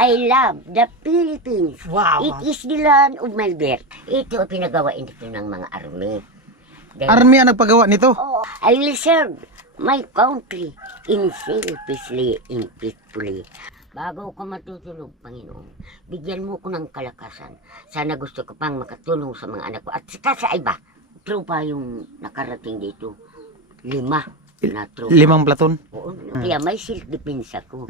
I love the Philippines. Wow. It is the land of my birth. Ito ang pinagawain dito ng mga army. Army ang nagpagawa nito. Oh, I will serve my country in selfishly and peacefully. Bago ko matutulog, Panginoon, bigyan mo ko ng kalakasan. Sana gusto ko pang makatulong sa mga anak ko. At saka sa iba, tropa yung nakarating dito. 5 na tropa. 5 platon. Oo, kaya may self-defense ako.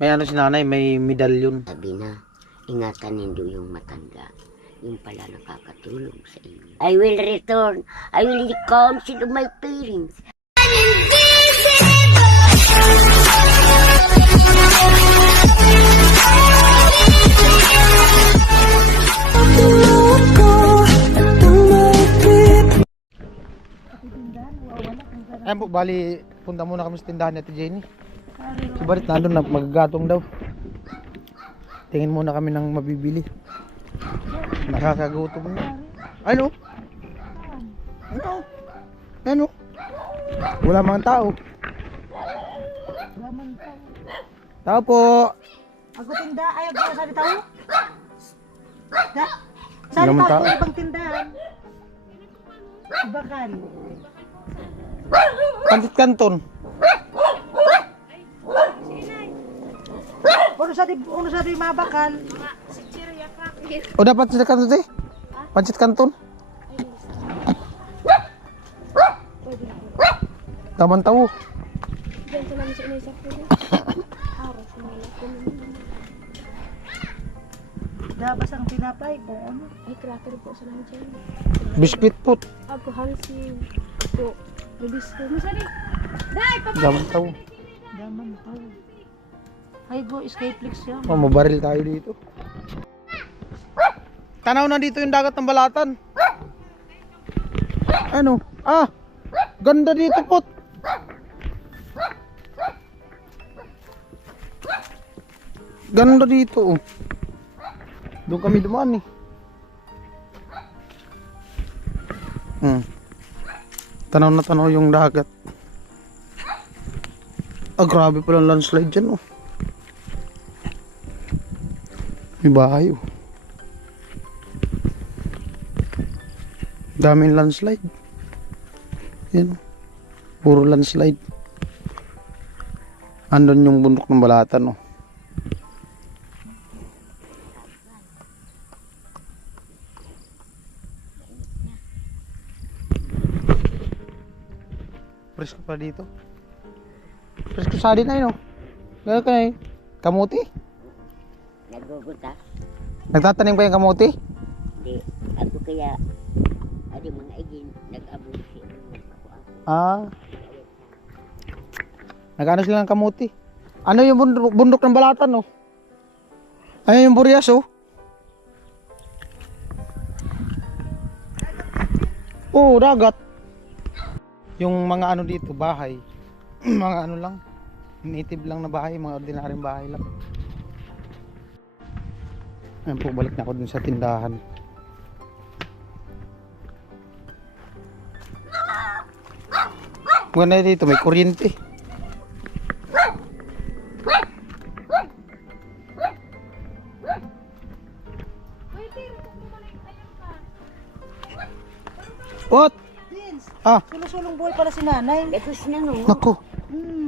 May ano si nanay, may medalyon. Sabi na, ingatan nindo yung matanda. Yung pala nakakatulong sa inyo. I will return. I will the counsel of my parents. Ayan po, bali, punta muna kami sa tindahan ni Ate Jenny. Subalit nandun na, magagatong daw. Tingin muna kami ng mabibili. Nakakagutom na. Ano? Ano? Ano? Wala mga tao. Tao po. Ako tinda, ay ako sa tao. Da. Sa Wala mga tao. tao ibang tindahan. Bakal. Pansit Canton. Uno sa di mabakal. O dapat pansit Canton eh? Pansit Canton. Taman tawo. Dabas ang tinapay ko. Ano? Ay, cracker po sa lang dyan. Biskuit po. Ako, hangsin. Ako, release ko. Masali. Dai, papa! Taman tawo. Daman tao. Ay go, escape flix yan. Oh, mabaril tayo dito. Tanaw na dito yung dagat ng Balatan. Ano? Ah! Ganda dito po. Ganda dito oh. Doon kami dumaan eh. Tanaw na tanaw yung dagat. Ah, grabe palang landslide dyan oh. May bahay oh. Daming landslide. Yan. Puro landslide. Andun yung bundok ng Balatan oh. Presko pa dito. Presko sa din na yun oh. Gano'n ka eh. Kamuti? Nagugutas. Nagtatanim ba yung kamuti? Hindi. Ako kaya, adi mga igin, nag-abusi. Ah. Nagano sila ng kamuti. Ano yung bundok ng Balatan oh? Ano yung Burias oh? Oh, dagat. Yung mga ano dito, bahay. Mga ano lang. Native lang na bahay, mga ordinaryong bahay lang. Ayun po, balik na ako dun sa tindahan. Maganda dito, may kuryente. What? Vince, Ah, sulusulong buhay pala si nanay. Tapos na no. naku.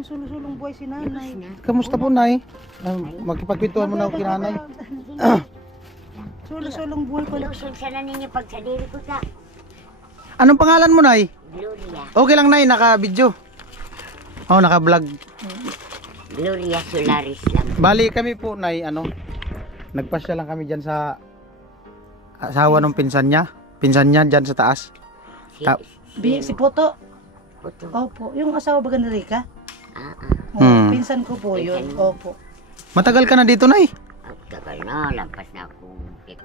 Sulusulong buhay si nanay. Kamusta po, Nay? Magkipagkwentuhan mo na ako kinanay. Sulusulong buhay pala. Lusog sana ninyo pag sa diri ko sa Anong pangalan mo, Nay? Gloria. Okay lang, Nay, naka-video. Oh, naka-vlog. Gloria Solaris lang. Bali kami po, Nay, nagpasya lang kami dyan sa asawa ng pinsan niya. Pinsan niya dyan sa taas. Si Poto. Puto. Opo. Yung asawa ba ni Rica? Pinsan ko po yun. Pinsan mo. Opo. Matagal ka na dito, Nay? Ang tagal na, lampas na akong 15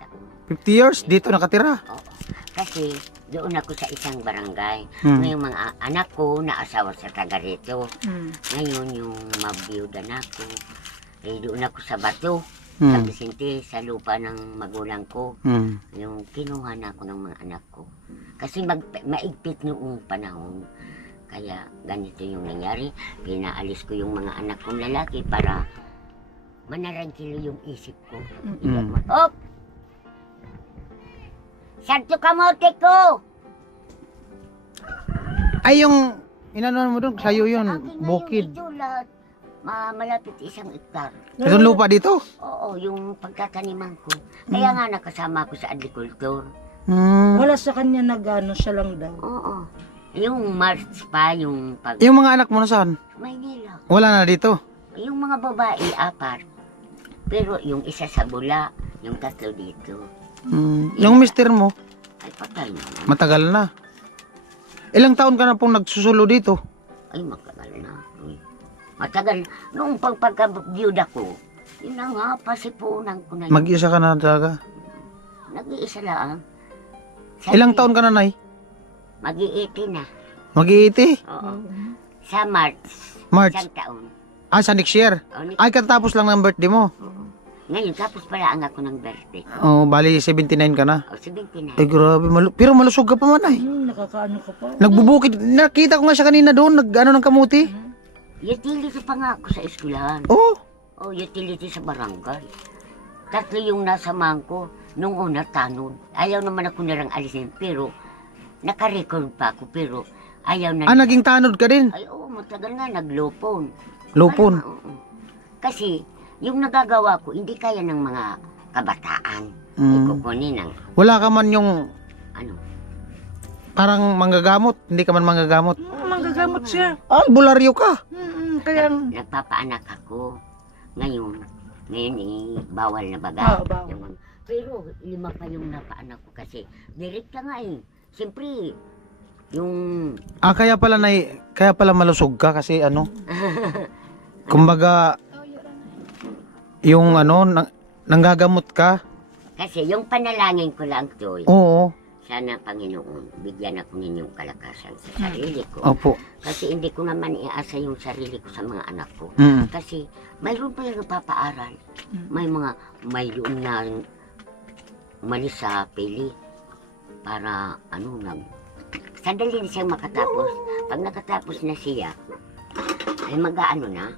taon. 50 years, dito nakatira. Oo. Kasi doon ako sa isang barangay. Hmm. Ngayong mga anak ko na asawa sa taga rito. Ngayon yung mabiyuda na ako. Eh doon ako sa Bato. Sa Vicente, sa lupa ng magulang ko. Yung kinuha na ako ng mga anak ko. Kasi maigpit noong panahon. Kaya ganito yung nangyari. Pinaalis ko yung mga anak kong lalaki para manarangkilo yung isip ko. Mm. Op! Santo kamote ko! Ay, yung inanuan mo doon, sa'yo yun, Akin na bukid. Yung ito lahat. Malapit 1 hektar. Itong lupa dito? Oo, yung pagtataniman ko. Kaya nga nakasama ko sa agrikultor. Hmm. Wala sa kanya nag-ano, siya lang daw. Oo. Yung March pa, yung pag... Yung mga anak mo nasaan? Maynila. Wala na dito? Yung mga babae, 4. Pero yung isa sa Bula, yung 3 dito. Hmm. Yung mister mo, Ay, patay na. matagal na. Ilang taon ka na pong nagsusulo dito? Ay, matagal na. Uy. Matagal. Noong pagka-byuda ko, yun na nga, pasipunan ko na yun. Mag-isa ka na talaga. Nag-iisa lang. Ilang taon ka na, Nay? Mag-iiti na. Mag-iiti? Oo. Sa March. March. 1 taon. Ah, sa next year. O, Ay, katapos lang ng birthday mo. Ngayon, tapos pala ang ako ng birthday. Oh, bali 79 ka na. O, 79. Ay, grabe. Pero malusog ka pa man, ay. Nakakaano ka pa. Nagbubukid. Nakita ko nga siya kanina doon. Nag-ano ng kamuti. Utility pa nga ako sa eskwelahan. Oh. O, utility sa barangay. 3 yung nasa mangko. Nung una, tanod. Ayaw naman ako narang alisin. Pero, naka-record pa ako. Pero, ayaw na. Ah, naging tanod ka din. Ay, oo, matagal nga. Naglopon. Lupon. Ay, oo. Kasi, yung nagagawa ko, hindi kaya ng mga kabataan. Ikukunin ng, Wala ka man yung ano. parang manggagamot. Hindi ka man manggagamot. Manggagamot siya. Ah, bularyo ka. Kaya, Nagpapaanak ako. Ngayon bawal na baga. Oo, bawal. Pero 5 pa yung napaanak ko kasi direkta nga eh. Siyempre, yung Ah, kaya pala malusog ka kasi ano. Kumbaga, yung ano, nanggagamot ka. kasi yung panalangin ko lang to, Oo. sana Panginoon, bigyan ako ninyong kalakasan sa sarili ko. Opo. Kasi hindi ko naman iasa yung sarili ko sa mga anak ko. Mm. Kasi mayroon pa yung nagpapaaral. Mayroon na umalis sa pili para sandali na siyang makatapos. Pag nakatapos na siya, ay mag-aano na,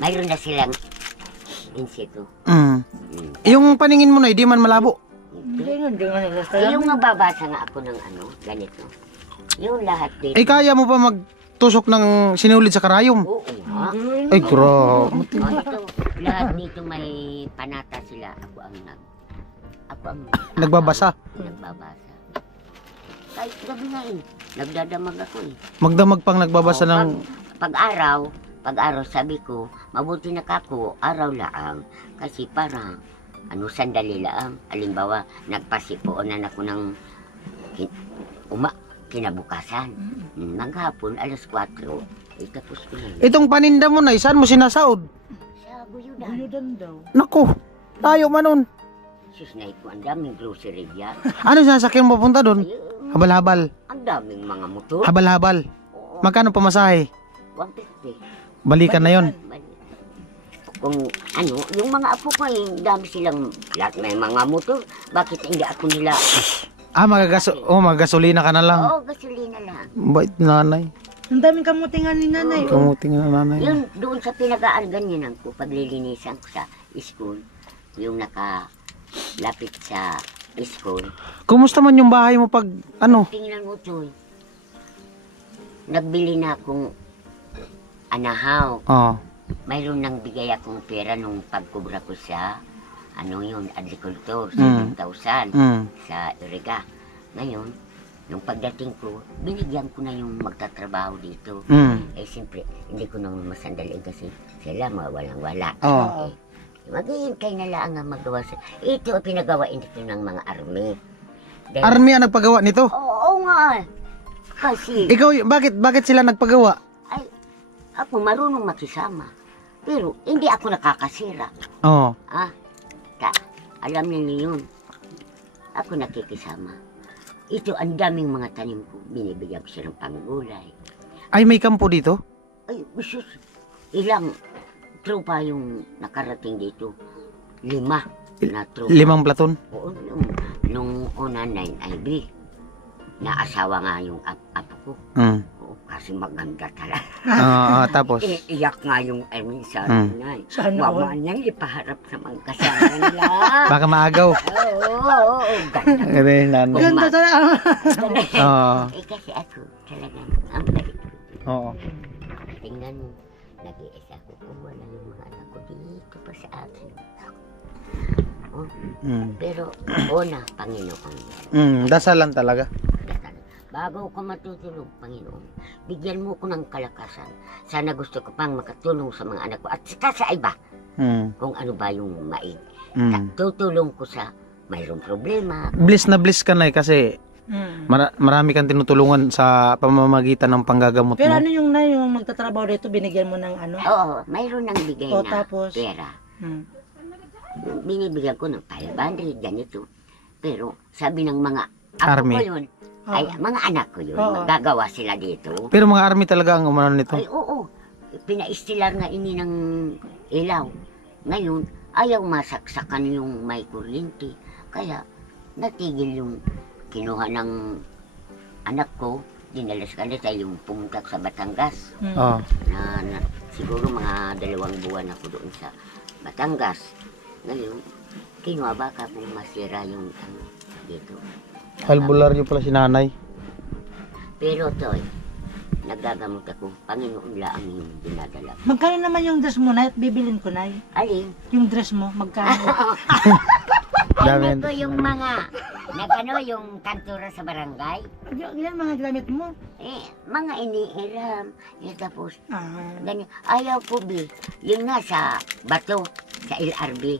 mayroon na silang in situ. Mm. Yung paningin mo na, di man malabo. hindi nga Eh, yung nababasa nga ako ng ganito. Yung lahat dito. Eh, kaya mo pa magtusok ng sinulid sa karayom? Oo nga. Ay, grabe. Ito, lahat dito may panata sila. Ako ang Nagbabasa. nagbabasa. Kahit gabi nga eh. Nagdadamag ako eh. Magdamag pang nagbabasa ng... Pag-araw sabi ko, mabuti na kako, araw lang. Kasi parang, sandali lang. Halimbawa, nagpasipuonan ako ng kinabukasan. Maghapon, 4:00. Tapos ko na yun. Itong paninda mo na, saan mo sinasaod? Sa Guyudan. Buyudan daw. Naku, tayo man nun. Sus na ito, ang daming grocery yan. Ano sinasakyan mo papunta doon? Ayun, Habal-habal. ang daming mga motor. Habal-habal. Oo, Magkano pamasahe? 150. Balikan na yon. Kung yung mga apo ko, dami silang, lahat may mga motor. Bakit hindi ako nila? Ah, magagasolina ka na lang. Oo, gasolina lang. Bait nanay. Ang daming kamutingan ni nanay. Kamuting na nanay. Yun, doon sa pinagaan, ganyan ko, paglilinisan ko sa school, yung nakalapit sa school. Kumusta man yung bahay mo pag ano? Tingnan mo, Choy. Nagbili na akong anahaw. Oh. Mayroon nang bigay akong pera nung pagkubra ko sa, agricultor, Mm. 7,000 Mm. sa Iriga. Ngayon, nung pagdating ko, binigyan ko na yung magtatrabaho dito. Mm. Eh, siyempre, hindi ko nang masandali kasi sila walang-wala. Oo. Maghihintay na lang ang magawa sa... Ito ang pinagawain dito ng mga army. Dahil- Army ang nagpagawa nito? Oo nga. Kasi, Ikaw, bakit sila nagpagawa? ay, ako marunong makisama. Pero, hindi ako nakakasira. Oo. Alam niyo yun. Ako nakikisama. Ito, ang daming mga tanim ko. Binibigyan ko siya ng panggulay. Ay, may kampo dito? Ay, sus, ilang tropa yung nakarating dito. 5 na tropa. 5 platon? Oo, nung una 9 IB. Naasawa nga yung apo ko. Mm. Oo, kasi maganda talaga. Tapos, Iiyak nga yung Emin sa Mm. nanay. Sana all. Wala niyang ipaharap sa mga kasama nila. baka maagaw. Oo, ganda. Ganun, nanay. Ganda talaga. Oo. Kasi ako talagang ang bait ko. Oo. Tingnan mo, nag-iisa ko kung wala yung mga anak ko dito pa sa akin. Oh, pero una, Panginoon. Dasalan talaga. Dasal. Bago ko matutulog, Panginoon, bigyan mo ko ng kalakasan. Sana gusto ko pang makatulong sa mga anak ko at saka sa iba kung ano ba yung maig. Tutulong ko sa mayroong problema. Bliss na bliss ka na kasi marami kang tinutulungan sa pamamagitan ng panggagamot Pero mo. ano yung na yung magtatrabaho dito, binigyan mo ng ano? Oo, mayroon ng bigay O, na tapos? pera. Hmm. Binibigyan ko ng 500, ganito. Pero sabi ng mga ako Army. ko yun, ay mga anak ko yun, Oo. magagawa sila dito. Pero mga army talaga ang umano nito. Ay oo, pinaistilar nga ini ng ilaw. Ngayon, ayaw masaksakan yung may kuryente. Kaya natigil yung kinuha ng anak ko, dinala sa kanila yung pumunta sa Batangas. Oo. Na siguro mga 2 buwan ako doon sa Batangas. Ngayon, kinuha baka kung masira yung ano dito. Albularyo pala si nanay. Pero toy, nagagamot ako. Panginoon lang yung dinadala. Magkano naman yung dress mo na at bibilin ko na Alin? yung dress mo, magkano? Dami. Ano ko yung mga, nagano yung kantura sa barangay? Yan mga gamit mo. Mga iniiram. Tapos, Ah. ganyan. Ayaw ko, Bi. Yun nga sa bato, sa LRB.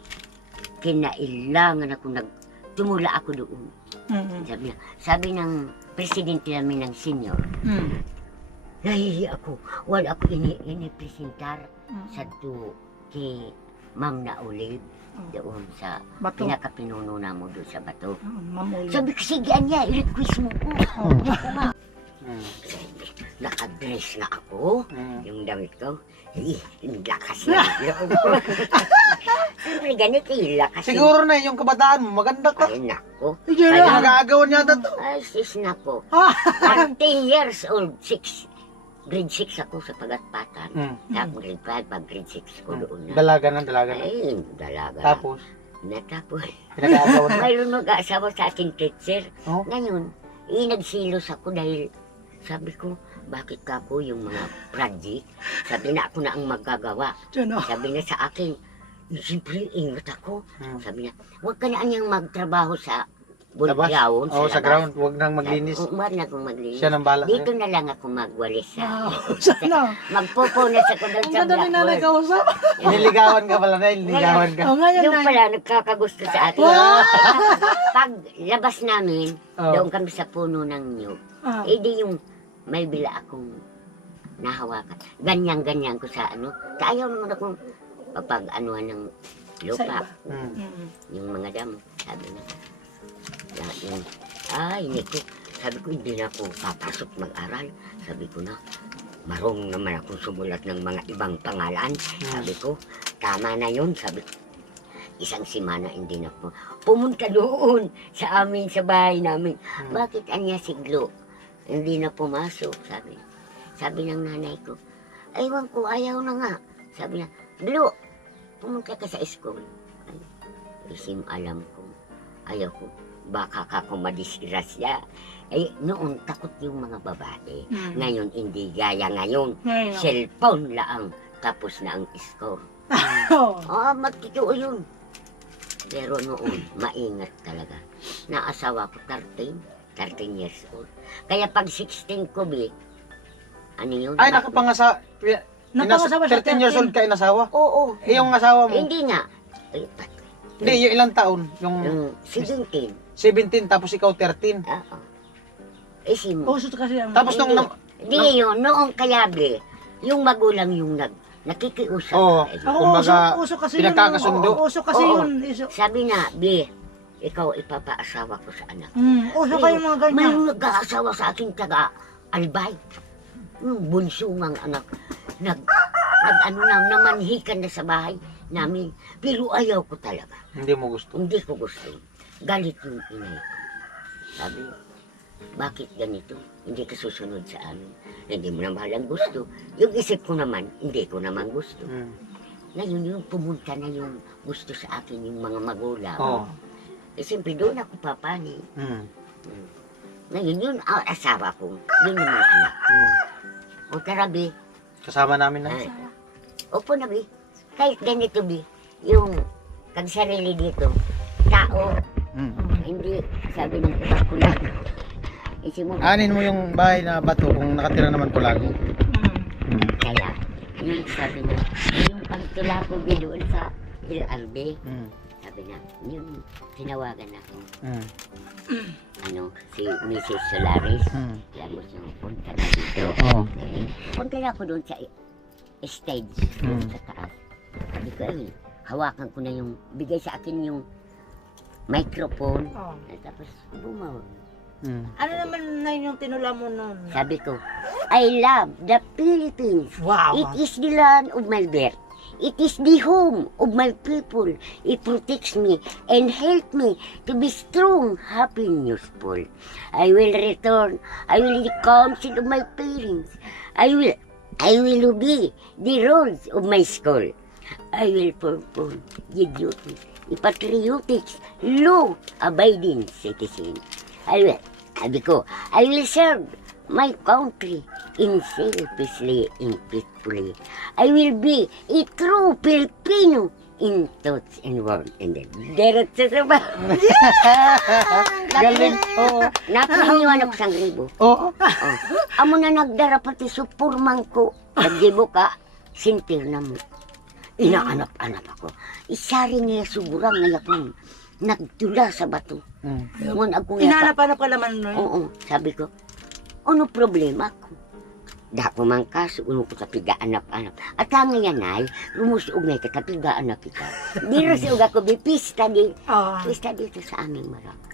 Kinailangan ako tumula ako doon. Sabi ng presidente namin ng senior, nahihiya ako. Wala ako ini-presentar sa kay Ma'am na Olive doon sa Bato. pinakapinuno na mo doon sa bato. Mamuli. Sabi ko, sige niya, i-request mo ko. Nakadress na ako, yung damit ko. Lakas na yung loob ko. Siyempre, ganito yung lakas. Siguro na yung kabataan mo, maganda ka. Ay, nako. Kaya nag-aagawan yata to. Ay, sis nako. 10 years old, grade 6 ako sa Pagatpatan. Tapos grade 5, pag grade 6 ko doon na. Dalaga na, dalaga na. Ay, dalaga. Tapos, Natapos. pinag-aagawan na. Mayroon mag-aasawa sa aking teacher. Oh. Ngayon, nagsilos ako dahil sabi ko, bakit ka po yung mga project? Sabi na ako na ang magagawa. Sabi na sa akin, siyempre ingat ako. Sabi niya, huwag ka na anyang magtrabaho sa Labas? ground. Oo, sa ground. Huwag nang maglinis. Huwag na akong maglinis. Siya nang bala. Dito na lang ako magwalis sa... Sana. Magpupunas ako doon sa blackboard. kausap. Niligawan ka pala na, niligawan ka. O nga yan Yung na. pala, nagkakagusto sa atin. Pag labas namin, doon kami sa puno ng nyug. Di yung may bila akong nahawakan. Ganyan-ganyan ko sa ano. Ayaw naman akong papag-anuhan ng lupa. Yung mga damo. Sabi na. Yung, Niko. Sabi ko, hindi na ako papasok mag-aral. Sabi ko na, marong naman akong sumulat ng mga ibang pangalan. Sabi ko, tama na yun. Sabi ko, isang simana hindi na po. Pumunta doon sa amin, sa bahay namin. Bakit anya siglo? Hindi na pumasok, sabi. Sabi ng nanay ko, aywan ko, ayaw na nga. Sabi na, Glo, pumunta ka sa school. Ay, isim alam ko, ayaw ko. Baka ka kung madisgrasya. Eh, noon takot yung mga babae. Ngayon, hindi gaya ngayon. Cellphone lang, tapos na ang score. Matotoo yun. Pero noon, maingat talaga. Naasawa ko 13 years old. Kaya pag 16 ko, ano yun? Ay, nakapangasa... Napangasawa siya, 13 years old ka inasawa? Oo. Eh, yung asawa mo? Hindi nga. Hindi, yung ilang taon? Yung Yung 17. 17, tapos ikaw 13. Oo. Sim. Uso kasi ang... Tapos nung... Hindi yun. Noong kayabi, yung magulang yung nakikiusap. Oo. Eh, Kumbaga, uso kasi pinagkakasundo. yun. Uso kasi Oo. yun. Sabi na, ikaw ipapaasawa ko sa anak. Uso kayo mga ganyan. May nag-aasawa sa aking taga-albay. Yung bunso ng anak. Namanhikan na sa bahay namin. Pero ayaw ko talaga. Hindi mo gusto. Hindi ko gusto. Galit yung inay ko. Sabi, bakit ganito? hindi ka susunod sa amin. Hindi mo naman ang gusto. Yung isip ko naman, hindi ko naman gusto. Ngayon yung pumunta na yung gusto sa akin yung mga magulang. Oo. Eh siyempre doon ako papani. Ngayon yun ang asawa ko. Yun yung mga anak. O tara, Bi. Kasama namin na. Ay. Opo na, Bi. Kahit ganito, Bi. Yung kagsarili dito, tao, hindi, sabi ng iba ko lang. Anin mo yung bahay na bato kung nakatira naman Kulago. Kaya, yun sabi na, yung pagtula ko doon sa LRB, sabi na, yun, tinawagan ako. Si Mrs. Solaris, alam mo siya, punta na dito. Punta na ako doon sa stage, doon sa taas. Sabi ko, hawakan ko na yung, bigay sa akin yung microphone, tapos bumawag. Ano naman na yung tinula mo nun? Sabi ko, I love the Philippines. Wow. It is the land of my birth. It is the home of my people. It protects me and help me to be strong, happy, and useful. I will return. I will the counsel of my parents. I will obey the rules of my school. I will perform the duties, the patriotic, law-abiding citizen. Sabi ko, I will serve my country selfishly and peacefully. I will be a true Filipino in thoughts and word. And then, diretso sa ba? Galing. Oo. Napiniwan ako sa gribo. Oo. Amo na nagdara pati supurman ko. Nagdibo ka, sintir na mo. Inaanap-anap ako. Isari niya suburang ngayon akong nagtula sa bato. Ngun ako nga Inaanap-anap ka naman nun. Oo, sabi ko, ano problema ko? Dako man kaso, uno ko kapiga-anap-anap. At ang ngayon ay, rumusog na kapiga-anap kita. Di rusog ako, pista dito sa aming marami.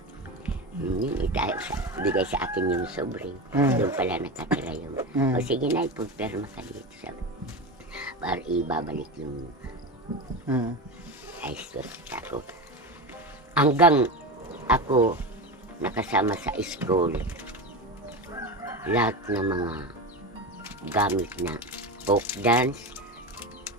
Bigay sa akin yung sobre. Doon pala nakatira yung, o sige na, ipunperma ka dito. Sabi, para ibabalik yung ice ako. Hanggang ako nakasama sa school, lahat ng mga gamit na folk dance,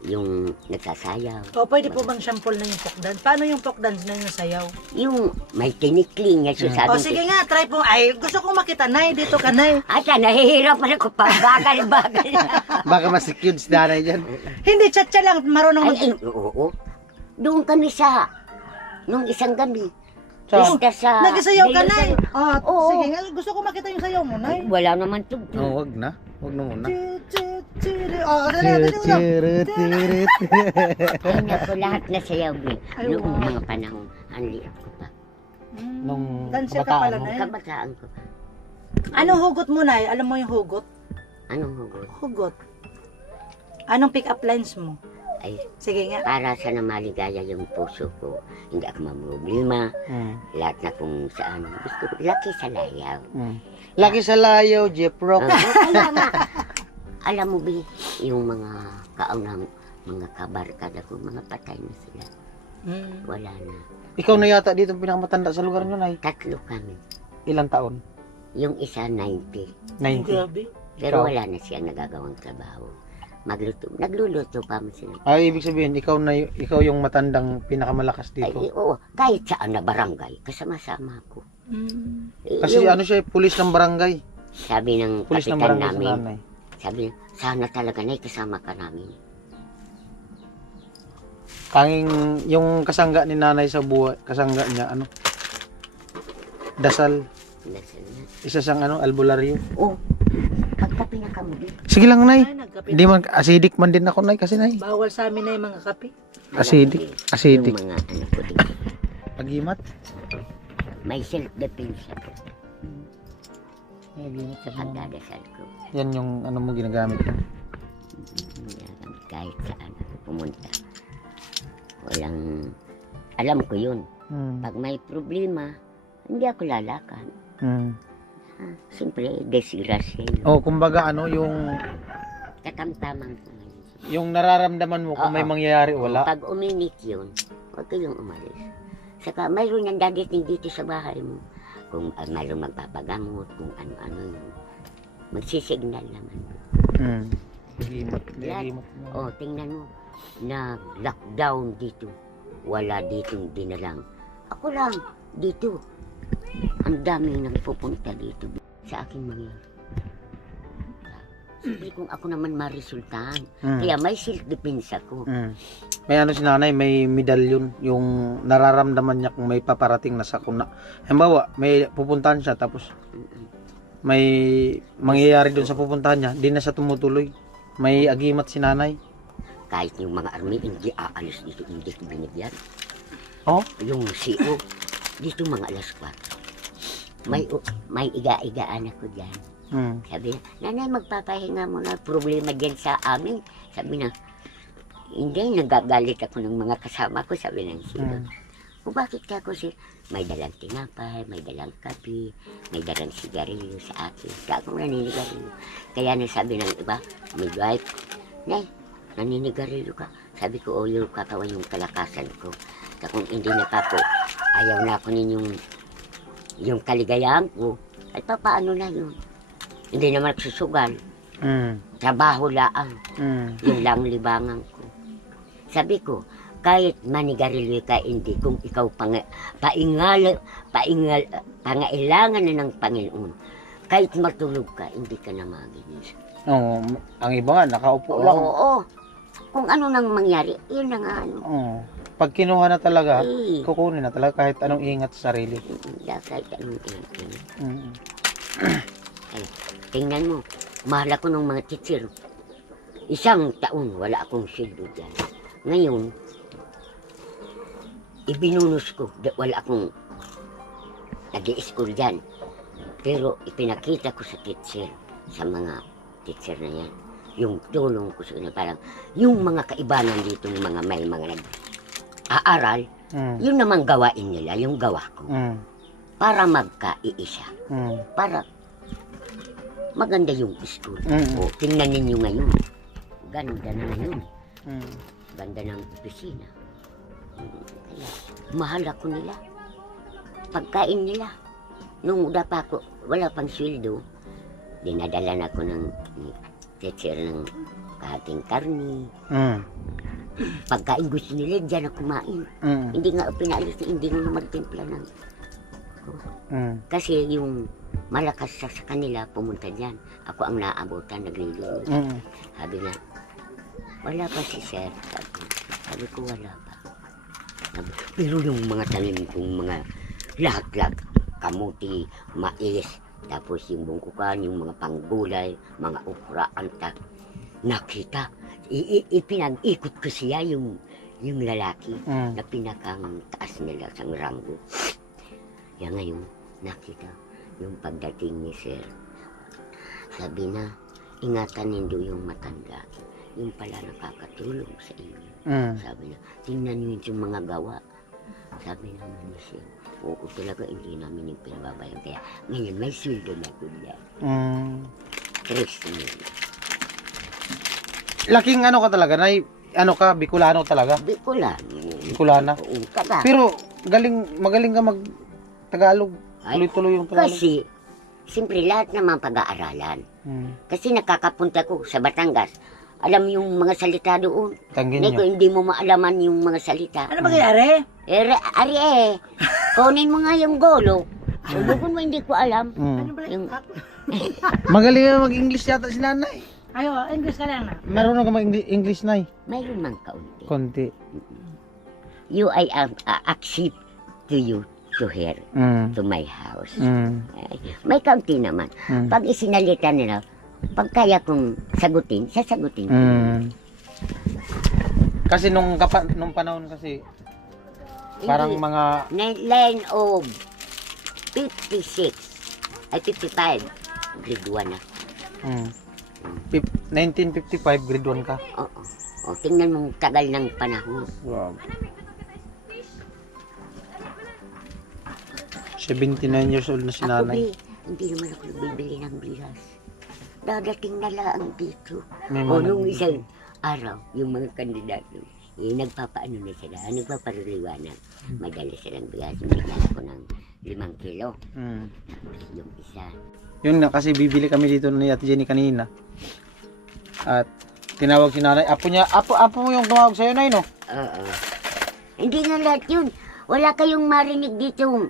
yung nagsasayaw. O, pwede po bang sample na yung folk dance? Paano yung folk dance na yung sayaw? Yung may tinikling nga siya sabi. O, sige nga, try po. Ay, gusto kong makita, Nay. Dito ka, Nay. Ata, nahihirapan ako pa. Bagal-bagal. Baka mas-cute si nanay dyan. Hindi, tsa-tsa lang. Marunong Ay, oo. Doon kami sa, nung isang gabi. Saan? Pista sa... Nagsayaw ka, Nay. Oo. Sige nga, gusto kong makita yung sayaw mo, Nay. Wala naman tugtog. Oo, wag na. Wag na muna. Dali mo lang. Ay, naku, lahat na sayaw din. Noong mga panahon, ang liit ko pa. Nung Dancer ka pala, kabataan mo. Nay. Kabataan ko. Anong hugot mo, Nay? Alam mo yung hugot? Anong hugot? Hugot. Anong pick-up lines mo? Ay, Sige nga. para sa namaligaya yung puso ko, hindi ako mamroblema. Lahat na kung saan gusto ko. Laki sa layaw. Lagi sa layaw, Jeff Rock. Kaya nga, alam mo ba, yung mga kaunang mga kabarkada ko, mga patay na sila. Wala na. Ikaw na yata dito ang pinakamatanda sa lugar nyo, Nay. 3 kami. Ilang taon? Yung isa 90. 90. Grabe. Pero Ikaw? wala na siya nagagawang trabaho. Nagluluto pa mo sila. Ay, ibig sabihin, ikaw yung matandang pinakamalakas Ay, dito. oo, kahit saan na barangay, kasama-sama ko. Kasi ano siya, pulis ng barangay. Sabi ng Pulis ng kapitan barangay sa namin, nanay. sabi, sana talaga na kasama ka namin. Tanging yung kasangga ni nanay sa buhay, kasangga niya, ano? Dasal. Nasaan na? Isa siyang albularyo. Oh, pagkapi na kamo din. Sige lang, Nay. Ay, nagkape. Hindi man, acidic man din ako, Nay, kasi, Nay. Bawal sa amin na yung mga kape. Acidic. Acidic. Yung mga ano ko din. Pagimat. May self-defense ako Pagimat. sa pagdadasal ko. Yan yung ano mo ginagamit mo. Kahit saan ako pumunta. Walang, alam ko yun. Pag may problema, hindi ako lalakad. Siyempre, desgrasya yun. Oh, kumbaga ano, yung Katamtaman ko ngayon. yung nararamdaman mo kung may Oo. mangyayari o wala. Pag uminit yun, huwag kayong umalis. Saka mayroon yung dadating dito sa bahay mo. Kung mayroon magpapagamot, kung ano-ano yun. Magsisignal naman. Hmm. Agimat. Yan. Agimat. O, tingnan mo. Nag-lockdown dito. Wala ditong dinalang. Ako lang, dito. Ang daming nagpupunta dito sa aking mangyari. Siyempre kung ako naman maresultahan. Kaya may self-defense ako. May ano si nanay, may medalyon. Yung nararamdaman niya kung may paparating na sakuna. Halimbawa, may pupuntahan siya tapos may mangyayari doon sa pupuntahan niya, di na siya tumutuloy. May agimat si nanay. Kahit yung mga army, hindi aalis dito, hindi ko binigyan. Oh? Yung CO, dito mga alas 4. May iga-igaan ako dyan. Sabi na, nanay, magpapahinga mo na, problema dyan sa amin. Sabi na, hindi, nagagalit ako ng mga kasama ko, sabi ng CEO. O bakit ka ako sir? May dalang tinapay, may dalang kape, may dalang sigarilyo sa akin. Kaya akong naninigarilyo. Kaya nasabi ng iba, midwife, nay, naninigarilyo ka. Sabi ko, yung kakawa yung kalakasan ko. Kaya kung hindi na pa po, ayaw na ako ninyong yung kaligayahan ko. Ay paano na yun? Hindi naman nagsusugal. Trabaho laang. Yung lang libangan ko. Sabi ko, kahit manigarilyo ka, hindi kung ikaw pangailangan na ng Panginoon. Kahit matulog ka, hindi ka na magigising. Oo, ang iba nga, nakaupo lang. Oo. Kung ano nang mangyari, yun na nga ano. Oo. Pag kinuha na talaga, Eh. kukunin na talaga kahit anong ingat sa sarili. Kahit anong ingat. Mm. Ay, tingnan mo, mahal ako ng mga teacher. 1 taon, wala akong sildo dyan. Ngayon, ibinunus ko, wala akong nag-i-school dyan. Pero ipinakita ko sa teacher, sa mga teacher na yan, yung tulong ko sa kanila, parang yung mga kaibanan dito, yung mga may mga nag-aaral, yun naman gawain nila, yung gawa ko. Para magka-iisa. Para maganda yung school. O, tingnan ninyo ngayon. Ganda na ngayon. Ganda ng opisina. Kaya, mahal ako nila. Pagkain nila. Nung uda pa ako, wala pang sweldo, dinadala na ako ng teacher ng kahating karni. Pagkain gusto nila, dyan ako kumain. Hindi nga pinaalis na, hindi nga magtimpla ng kasi yung malakas sa kanila pumunta dyan. Ako ang naabutan, naglilinis. Sabi na, wala pa si sir. Sabi ko, wala pa. Pero yung mga tanim kong mga lahat-lahat, kamuti, mais, tapos yung bungkukan, yung mga panggulay, mga ukra, antak, nakita. Ipinag-ikot ko siya yung lalaki na pinakang taas nila sa ranggo. Kaya ngayon, nakita yung pagdating ni sir. Sabi na, ingatan nindo yung matanda. Yung pala nakakatulong sa inyo. Sabi na, tingnan niyo yung mga gawa. Sabi naman ni sir, oo talaga, hindi namin yung pinababayan. Kaya ngayon, may sweldo na ko yan. 3 million. Laking ano ka talaga, nay? Ano ka, Bicolano talaga? Bicolana. Oo, kada. Pero magaling ka mag Tagalog. Tuloy-tuloy yung Tagalog. Kasi, siyempre lahat naman pag-aaralan. Kasi nakakapunta ko sa Batangas. Alam yung mga salita doon. Tanggin Neko, nyo. hindi mo maalaman yung mga salita. Ano mangyayari? Ari kunin mo nga yung golo. Subukan mo, hindi ko alam. Ano ba? Yung, Magaling ka mag-English yata si nanay. Ayo, English ka lang na. Marunong ka mag-English, nay? mayroon mang kaunti. Konti. You, I am accept to you, to her, to my house. Ay, may kaunti naman. Pag isinalita nila, pag kaya kong sagutin, sasagutin ko. Kasi nung panahon kasi, parang Hindi. mga... Line of 56, ay 55, grade 1 na. 1955, grade 1 ka. Oo. O, tingnan mo tagal ng panahon. Wow. 79 years old na si Ako, nanay. hindi naman ako bibili ng bigas. Dadating na lang dito. May O, mga nung nagbibili. isang araw, yung mga kandidato, nagpapaano na sila, nagpapariliwanag. Madali silang bigas, bigyan ko ng 5 kilo. Tapos yung isa. Yun na, kasi bibili kami dito ni Ate Jenny kanina. At tinawag si nanay. Apo mo yung tumawag sa'yo, Nay, no? Oo. Hindi nga lahat yun. Wala kayong marinig dito.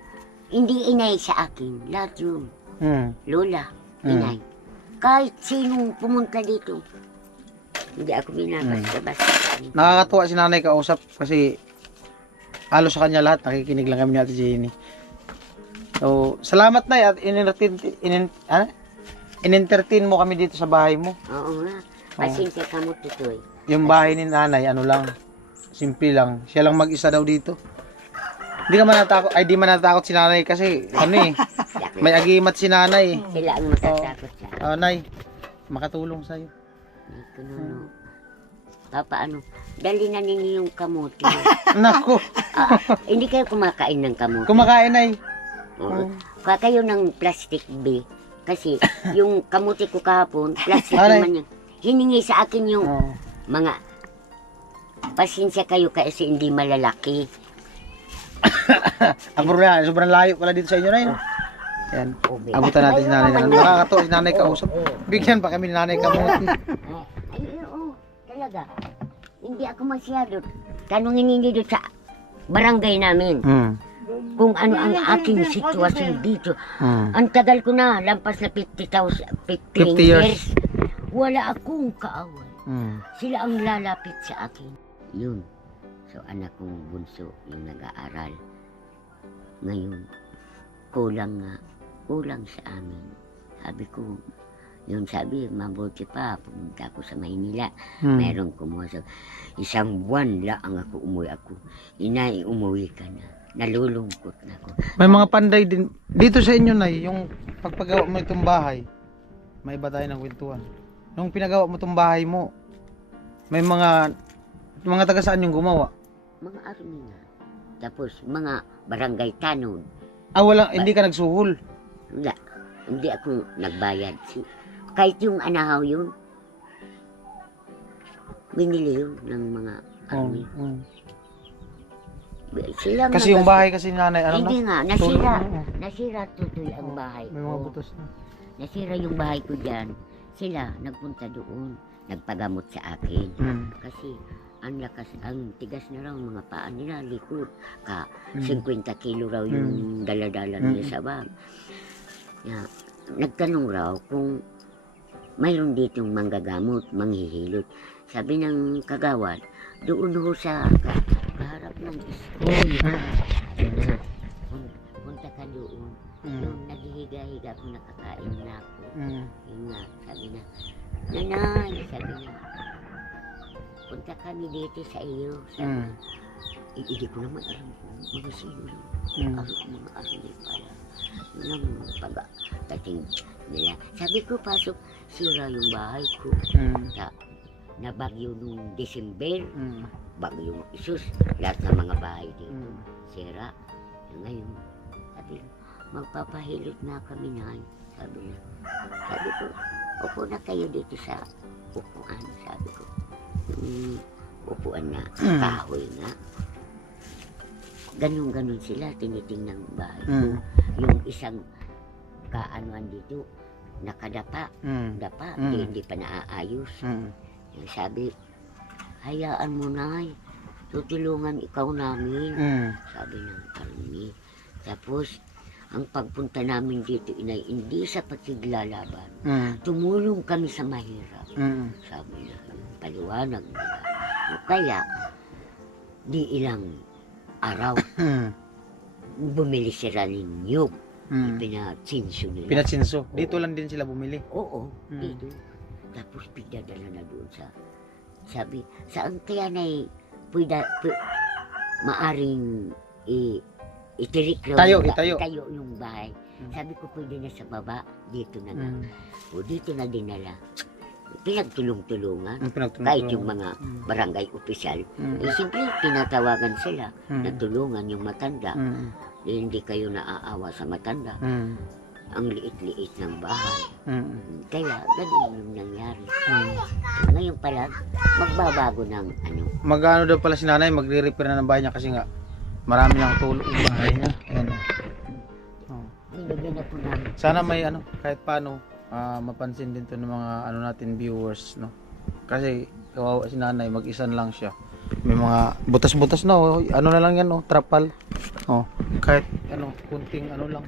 Hindi inay sa akin. Lahat yun. Lola, inay. Kahit sinong pumunta dito. Hindi ako binabas-basta. Nakakatuwa si nanay kausap kasi halos sa kanya lahat. Nakikinig lang kami ni Ate Jenny. So, salamat, Nay, at in-entertain mo kami dito sa bahay mo. Oo nga. Pasensya ka mo, Tutoy. Yung bahay ni nanay, ano lang, simple lang. Siya lang mag-isa daw dito. Di man natakot si nanay kasi, ano eh, may agimat si nanay. Sila ang matatakot sa Nay, makatulong sa'yo. Ay, kununo. Paano? Dali na ninyo yung kamuti. Naku, Hindi kayo kumakain ng kamuti. kumakain, Nay. Oo. Kaya kayo ng plastic B. Kasi yung kamuti ko kahapon, plastic Aray. naman yun. Hiningi sa akin yung Oh. mga pasensya kayo kasi hindi malalaki. Ang problema, sobrang layo pala dito sa inyo, Nay. No? Yan. Ube. Abutan natin si nanay. Nakakatuwa si nanay kausap. Bigyan pa kami ni nanay kamuti. Ay, oo, talaga. Hindi ako masyado. Tanungin ninyo doon sa barangay namin kung ano ang aking sitwasyon dito. Ang tagal ko na, lampas na 50 years. Wala akong kaaway. Sila ang lalapit sa akin. Yun. So, anak kong bunso yung nag-aaral. Ngayon, kulang sa amin. Sabi ko, sabi, mabuti pa, pumunta ako sa Maynila. Meron kumuha sa 1 buwan lang ako umuwi ako. Inay, umuwi ka na. Nalulungkot na ako. May mga panday din. Dito sa inyo, Nay, yung pagpagawa mo itong bahay, may iba tayo ng kwentuhan. Nung pinagawa mo itong bahay mo, may mga taga saan yung gumawa? Mga army na. Tapos, mga barangay tanod. Hindi ka nagsuhol. Wala. Hindi ako nagbayad. Kahit yung anahaw yun, binili yun ng mga army. Sila Kasi yung bahay kasi nanay, hindi nga, nasira. Nasira tutoy ang bahay May mga ko. butos na. Nasira yung bahay ko dyan. Sila, nagpunta doon. Nagpagamot sa akin. Kasi, ang tigas na raw mga paa nila, likod. 50 kilo raw yung daladala nila sa bag. Nagtanong raw kung mayroon ditong manggagamot, manghihilot. Sabi ng kagawad, doon ho sa kaharap ng school. Punta ka doon. Doon, naghihiga-higa ako, nakakain na ako. Yun nga, sabi na, nanay, sabi na, punta kami dito sa iyo. Sabi, hindi ko naman alam kung mga sino lang. Mga army pala. Yun ang pagdating nila. Sabi ko, pasok, sira yung bahay ko. Na bagyo nung December, bagyo ng Isus, lahat ng mga bahay dito, sira. Ngayon, sabi ko, magpapahilot na kami na. Sabi ko, upo na kayo dito sa upuan, sabi ko. Upuan na, kahoy na. Ganun sila, tinitingnan ng bahay ko. Yung isang kaanuan dito, nakadapa, hindi pa naaayos. Yung sabi, hayaan mo na, tutulungan ikaw namin. Sabi ng army. Tapos, ang pagpunta namin dito, inay, hindi sa pakiglalaban. Tumulong kami sa mahirap. Sabi na, yung paliwanag nila. Kaya, di ilang araw, bumili sila ng nyug. Pinatsinso nila. Pinatsinso. Dito lang din sila bumili. Oo, dito. Tapos pinadala na doon sa, sabi, saan kaya na maaring itirik raw itayo yung bahay. Sabi ko, pwede na sa baba, dito na nga. O dito na dinala. Pinagtulong-tulungan. Kahit yung mga barangay opisyal. Simple, tinatawagan sila na tulungan yung matanda. Hindi kayo naaawa sa matanda. ang liit-liit ng bahay. Mm. Kaya ganun yung nangyari. Mm. Ngayon pala, magbabago ng ano. Mag-ano daw pala si nanay, magre-repair na ng bahay niya kasi nga marami ng tulog yung bahay niya. Ayan. Oh. Nilagyan na po namin. Sana may ano, kahit paano, mapansin din to ng mga ano natin viewers, no? Kasi kawawa si nanay, mag-isa na lang siya. May mga butas-butas na, oh. Ano na lang yan, oh, trapal. Oh, kahit ano, kunting ano lang,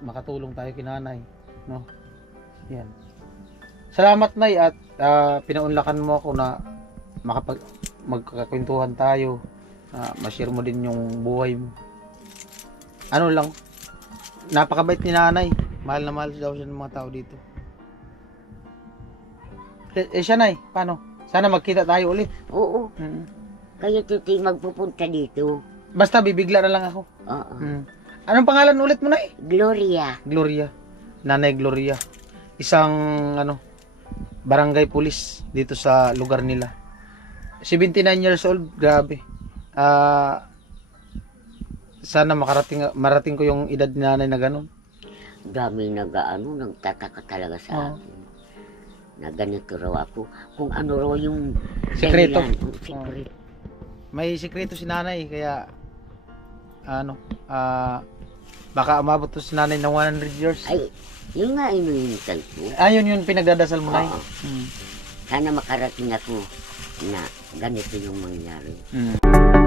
makatulong tayo kay nanay, no? Yan. Salamat nay at pinaunlakan mo ako na magkakwentuhan tayo. Ma-share mo din yung buhay mo. Ano lang, napakabait ni nanay. Mahal na mahal daw siya ng mga tao dito. Siya nay, paano? Sana magkita tayo ulit. Oo, Mm. kaya titi magpupunta dito. Basta bibigla na lang ako. Oo. Anong pangalan ulit mo nay? Gloria. Gloria. Nanay Gloria. Isang ano, barangay police dito sa lugar nila. 79 years old, grabe. Sana marating ko yung edad ni nanay na ganun. Dami nag-ano, nagtataka talaga sa Oo. akin. Na ganito raw ako. Kung ano raw yung Sikreto. dahilan, yung sikreto. May sikreto si nanay kaya ano, baka umabot to si nanay ng 100 years. Ay, yun nga inuhintay ko. Ayun yun pinagdadasal mo nay. Oo. Mm. Sana makarating ako na ganito yung mangyari. Mm.